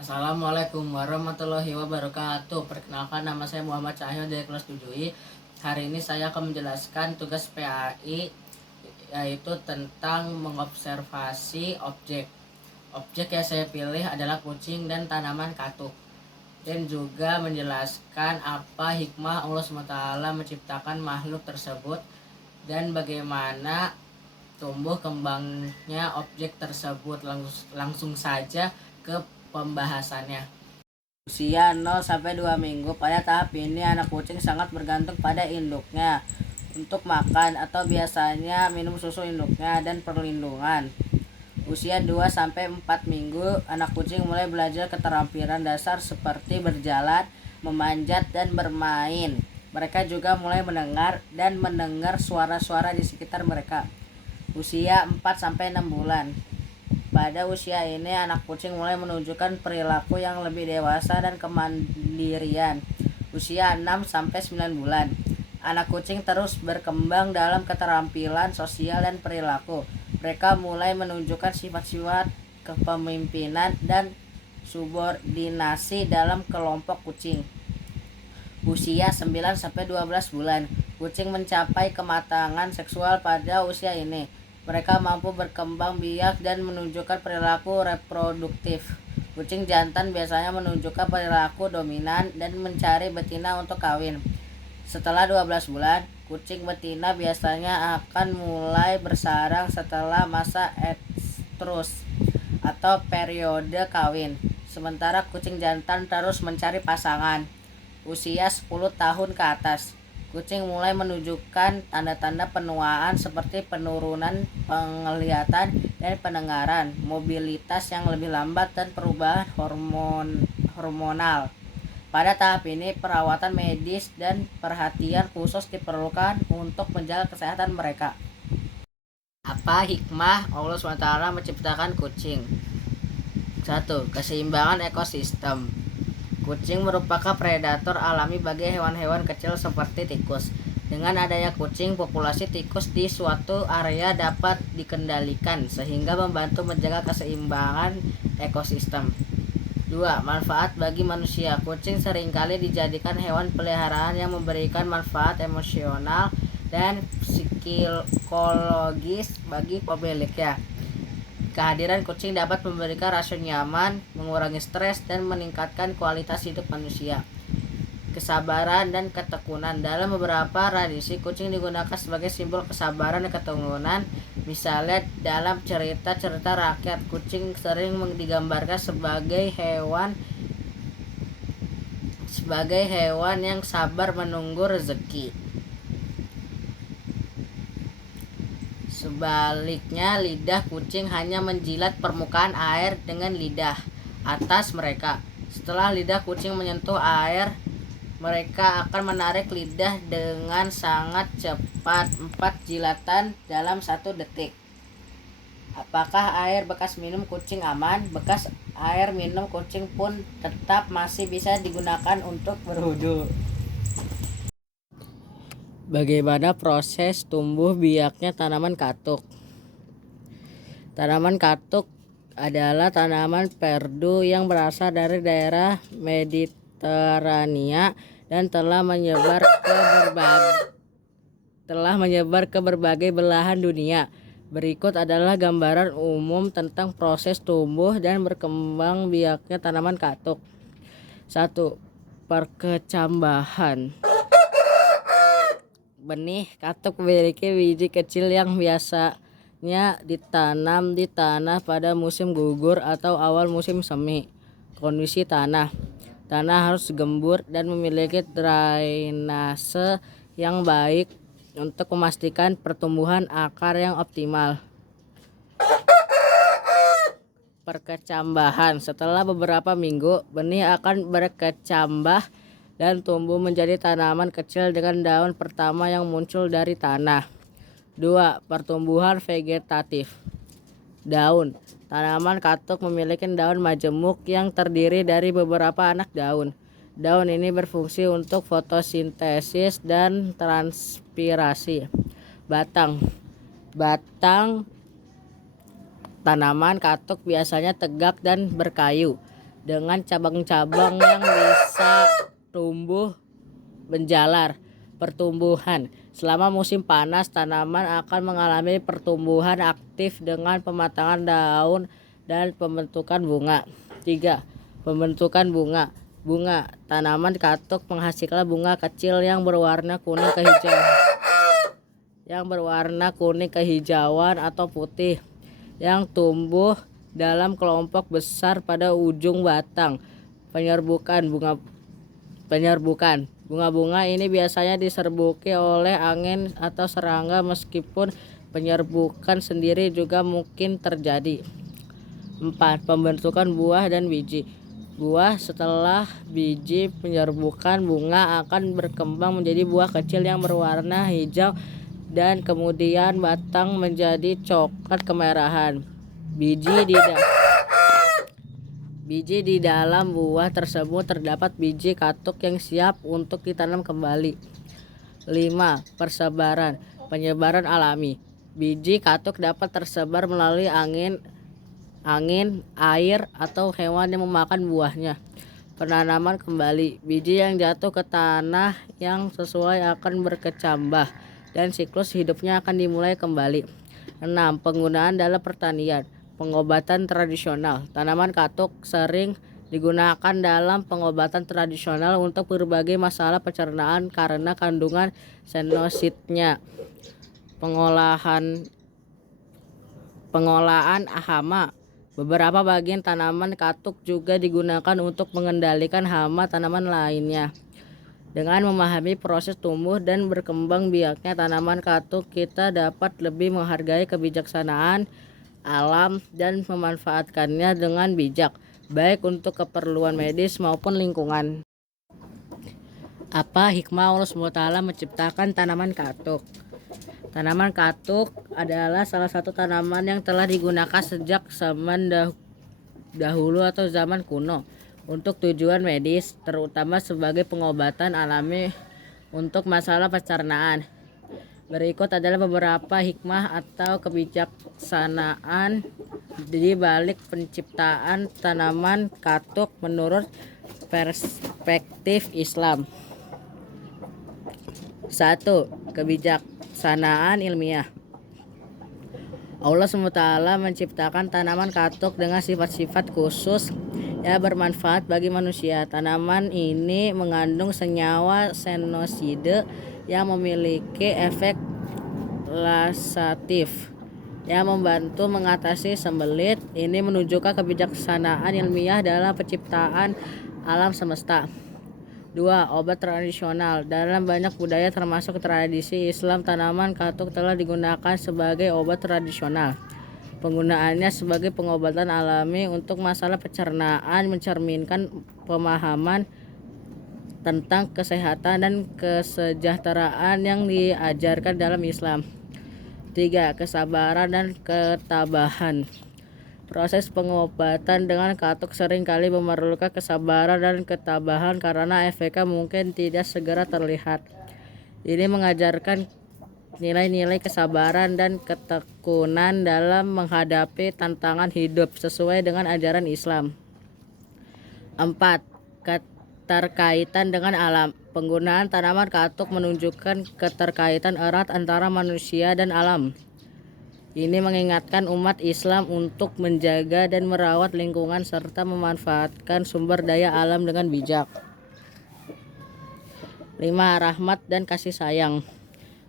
Assalamualaikum warahmatullahi wabarakatuh. Perkenalkan, nama saya Muhammad Cahyo dari kelas 7I. Hari ini saya akan menjelaskan tugas PAI, yaitu tentang mengobservasi objek. Objek yang saya pilih adalah kucing dan tanaman katuk. Dan juga menjelaskan apa hikmah Allah SWT menciptakan makhluk tersebut dan bagaimana tumbuh kembangnya objek tersebut. Langsung saja ke pembahasannya. Usia 0 sampai 2 minggu. Pada tahap ini anak kucing sangat bergantung pada induknya untuk makan atau biasanya minum susu induknya dan perlindungan. Usia 2 sampai 4 minggu, anak kucing mulai belajar keterampilan dasar seperti berjalan, memanjat dan bermain. Mereka juga mulai mendengar suara-suara di sekitar mereka. Usia 4 sampai 6 bulan. Pada usia ini anak kucing mulai menunjukkan perilaku yang lebih dewasa dan kemandirian. Usia 6 sampai 9 bulan. Anak kucing terus berkembang dalam keterampilan sosial dan perilaku. Mereka mulai menunjukkan sifat-sifat kepemimpinan dan subordinasi dalam kelompok kucing. Usia 9 sampai 12 bulan. Kucing mencapai kematangan seksual pada usia ini. Mereka mampu berkembang biak dan menunjukkan perilaku reproduktif. Kucing jantan biasanya menunjukkan perilaku dominan dan mencari betina untuk kawin. Setelah 12 bulan, kucing betina biasanya akan mulai bersarang setelah masa estrus atau periode kawin. Sementara kucing jantan terus mencari pasangan. Usia 10 tahun ke atas. Kucing mulai menunjukkan tanda-tanda penuaan seperti penurunan penglihatan dan pendengaran, mobilitas yang lebih lambat, dan perubahan hormonal. Pada tahap ini, perawatan medis dan perhatian khusus diperlukan untuk menjaga kesehatan mereka. Apa hikmah Allah SWT menciptakan kucing? 1. Keseimbangan ekosistem. Kucing merupakan predator alami bagi hewan-hewan kecil seperti tikus. Dengan adanya kucing, populasi tikus di suatu area dapat dikendalikan sehingga membantu menjaga keseimbangan ekosistem. 2. Manfaat bagi manusia. Kucing seringkali dijadikan hewan peliharaan yang memberikan manfaat emosional dan psikologis bagi pemiliknya. Kehadiran kucing dapat memberikan rasa nyaman, mengurangi stres, dan meningkatkan kualitas hidup manusia. Kesabaran dan ketekunan. Dalam beberapa tradisi, kucing digunakan sebagai simbol kesabaran dan ketekunan. Misalnya dalam cerita-cerita rakyat, kucing sering digambarkan sebagai hewan yang sabar menunggu rezeki. Sebaliknya, lidah kucing hanya menjilat permukaan air dengan lidah atas mereka. Setelah lidah kucing menyentuh air, mereka akan menarik lidah dengan sangat cepat, 4 jilatan dalam 1 detik. Apakah air bekas minum kucing aman? Bekas air minum kucing pun tetap masih bisa digunakan untuk berwudu. Bagaimana proses tumbuh biaknya tanaman katuk? Tanaman katuk adalah tanaman perdu yang berasal dari daerah Mediterania dan telah menyebar ke berbagai belahan dunia. Berikut adalah gambaran umum tentang proses tumbuh dan berkembang biaknya tanaman katuk. 1. Perkecambahan. Benih katuk memiliki biji kecil yang biasanya ditanam di tanah pada musim gugur atau awal musim semi. Kondisi tanah. Tanah harus gembur dan memiliki drainase yang baik untuk memastikan pertumbuhan akar yang optimal. Perkecambahan. Setelah beberapa minggu, benih akan berkecambah dan tumbuh menjadi tanaman kecil dengan daun pertama yang muncul dari tanah. 2. Pertumbuhan vegetatif. Daun. Tanaman katuk memiliki daun majemuk yang terdiri dari beberapa anak daun. Daun ini berfungsi untuk fotosintesis dan transpirasi. Batang. Batang tanaman katuk biasanya tegak dan berkayu. dengan cabang-cabang yang bisa tumbuh menjalar. Pertumbuhan. Selama musim panas, tanaman akan mengalami pertumbuhan aktif dengan pematangan daun dan pembentukan bunga. 3. Pembentukan bunga. Bunga. Tanaman katuk menghasilkan bunga kecil yang berwarna kuning kehijauan atau putih yang tumbuh dalam kelompok besar pada ujung batang. Penyerbukan. Bunga-bunga ini biasanya diserbuki oleh angin atau serangga, meskipun penyerbukan sendiri juga mungkin terjadi. 4. Pembentukan buah dan biji. Buah. Setelah biji penyerbukan, bunga akan berkembang menjadi buah kecil yang berwarna hijau dan kemudian batang menjadi coklat kemerahan. Biji di dalam buah tersebut terdapat biji katuk yang siap untuk ditanam kembali. 5. Persebaran. Penyebaran alami. Biji katuk dapat tersebar melalui angin, air, atau hewan yang memakan buahnya. Penanaman kembali. Biji yang jatuh ke tanah yang sesuai akan berkecambah dan siklus hidupnya akan dimulai kembali. 6. Penggunaan dalam pertanian. Pengobatan tradisional. Tanaman katuk sering digunakan dalam pengobatan tradisional untuk berbagai masalah pencernaan karena kandungan senositnya. Pengolahan hama. Beberapa bagian tanaman katuk juga digunakan untuk mengendalikan hama tanaman lainnya. Dengan memahami proses tumbuh dan berkembang biaknya tanaman katuk, kita dapat lebih menghargai kebijaksanaan alam dan memanfaatkannya dengan bijak, baik untuk keperluan medis maupun lingkungan. Apa hikmah Allah SWT menciptakan tanaman katuk? Tanaman katuk adalah salah satu tanaman yang telah digunakan sejak zaman dahulu atau zaman kuno untuk tujuan medis, terutama sebagai pengobatan alami untuk masalah pencernaan. Berikut adalah beberapa hikmah atau kebijaksanaan di balik penciptaan tanaman katuk menurut perspektif Islam. 1. Kebijaksanaan ilmiah. Allah SWT menciptakan tanaman katuk dengan sifat-sifat khusus yang bermanfaat bagi manusia. Tanaman ini mengandung senyawa senosida yang memiliki efek lasatif yang membantu mengatasi sembelit. Ini menunjukkan kebijaksanaan ilmiah dalam penciptaan alam semesta. 2. Obat tradisional. Dalam banyak budaya termasuk tradisi Islam, tanaman katuk telah digunakan sebagai obat tradisional. Penggunaannya sebagai pengobatan alami untuk masalah pencernaan mencerminkan pemahaman tentang kesehatan dan kesejahteraan yang diajarkan dalam Islam. 3. Kesabaran dan ketabahan. Proses pengobatan dengan katuk seringkali memerlukan kesabaran dan ketabahan karena efeknya mungkin tidak segera terlihat. Ini mengajarkan nilai-nilai kesabaran dan ketekunan dalam menghadapi tantangan hidup sesuai dengan ajaran Islam. 4. Keterkaitan dengan alam. Penggunaan tanaman katuk menunjukkan keterkaitan erat antara manusia dan alam. Ini mengingatkan umat Islam untuk menjaga dan merawat lingkungan serta memanfaatkan sumber daya alam dengan bijak. 5. Rahmat dan kasih sayang.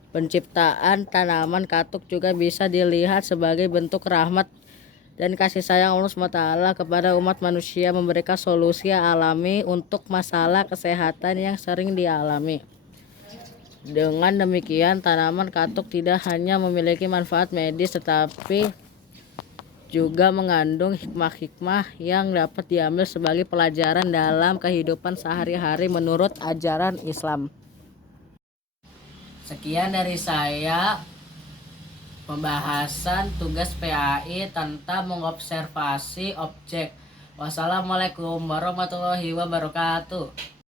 Penciptaan tanaman katuk juga bisa dilihat sebagai bentuk rahmat dan kasih sayang Allah SWT kepada umat manusia, memberikan solusi alami untuk masalah kesehatan yang sering dialami. Dengan demikian, tanaman katuk tidak hanya memiliki manfaat medis tetapi juga mengandung hikmah-hikmah yang dapat diambil sebagai pelajaran dalam kehidupan sehari-hari menurut ajaran Islam. Sekian dari saya pembahasan tugas PAI tentang mengobservasi objek. Wassalamualaikum warahmatullahi wabarakatuh.